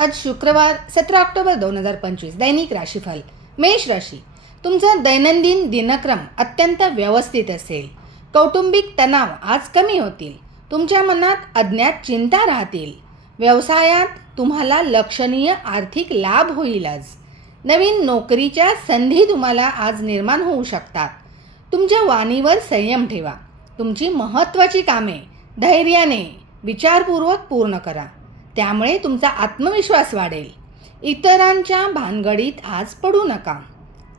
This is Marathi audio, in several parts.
आज शुक्रवार 17 ऑक्टोबर 2025 दैनिक राशीफल मेष राशी. तुमचा दैनंदिन दिनक्रम अत्यंत व्यवस्थित असेल. कौटुंबिक तणाव आज कमी होतील. तुमच्या मनात अज्ञात चिंता राहतील. व्यवसायात तुम्हाला लक्षणीय आर्थिक लाभ होईल. आज नवीन नोकरीच्या संधी तुम्हाला आज निर्माण होऊ शकतात. तुमच्या वाणीवर संयम ठेवा. तुमची महत्त्वाची कामे धैर्याने विचारपूर्वक पूर्ण करा. त्यामुळे तुमचा आत्मविश्वास वाढेल. इतरांच्या भानगडीत आज पडू नका.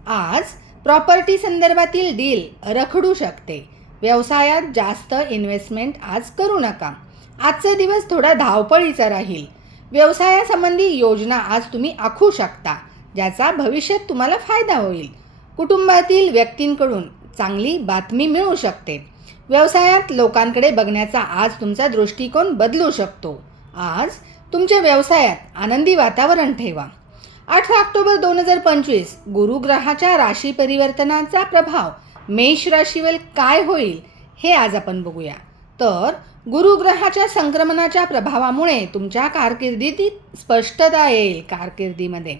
आज प्रॉपर्टी संदर्भातील डील रखडू शकते. व्यवसायात जास्त इन्व्हेस्टमेंट आज करू नका. आजचा दिवस थोडा धावपळीचा राहील. व्यवसायासंबंधी योजना आज तुम्ही आखू शकता, ज्याचा भविष्यात तुम्हाला फायदा होईल. कुटुंबातील व्यक्तींकडून चांगली बातमी मिळू शकते. व्यवसायात लोकांकडे बघण्याचा आज तुमचा दृष्टिकोन बदलू शकतो. आज तुमच्या व्यवसायात आनंदी वातावरण ठेवा. 18 ऑक्टोबर 2025 गुरुग्रहाच्या राशी परिवर्तनाचा प्रभाव मेष राशीवर काय होईल हे आज आपण बघूया. तर गुरुग्रहाच्या संक्रमणाच्या प्रभावामुळे तुमच्या कारकिर्दीत स्पष्टता येईल. कारकिर्दीमध्ये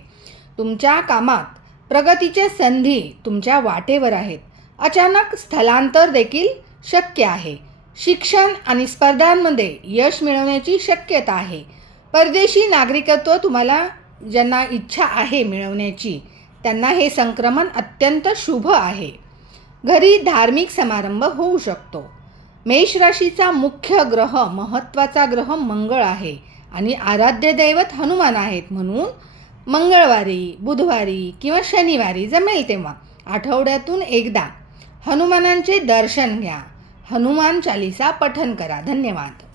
तुमच्या कामात प्रगतीच्या संधी तुमच्या वाटेवर आहेत. अचानक स्थलांतर देखील शक्य आहे. शिक्षण आणि स्पर्धांमध्ये यश मिळवण्याची शक्यता आहे. परदेशी नागरिकत्व तुम्हाला ज्यांना इच्छा आहे मिळवण्याची, त्यांना हे संक्रमण अत्यंत शुभ आहे. घरी धार्मिक समारंभ होऊ शकतो. मेष राशीचा मुख्य ग्रह, महत्त्वाचा ग्रह मंगळ आहे आणि आराध्य दैवत हनुमान आहेत. म्हणून मंगळवारी, बुधवारी किंवा शनिवारी जमेल तेव्हा आठवड्यातून एकदा हनुमानांचे दर्शन घ्या. हनुमान चालीसा पठण करा. धन्यवाद.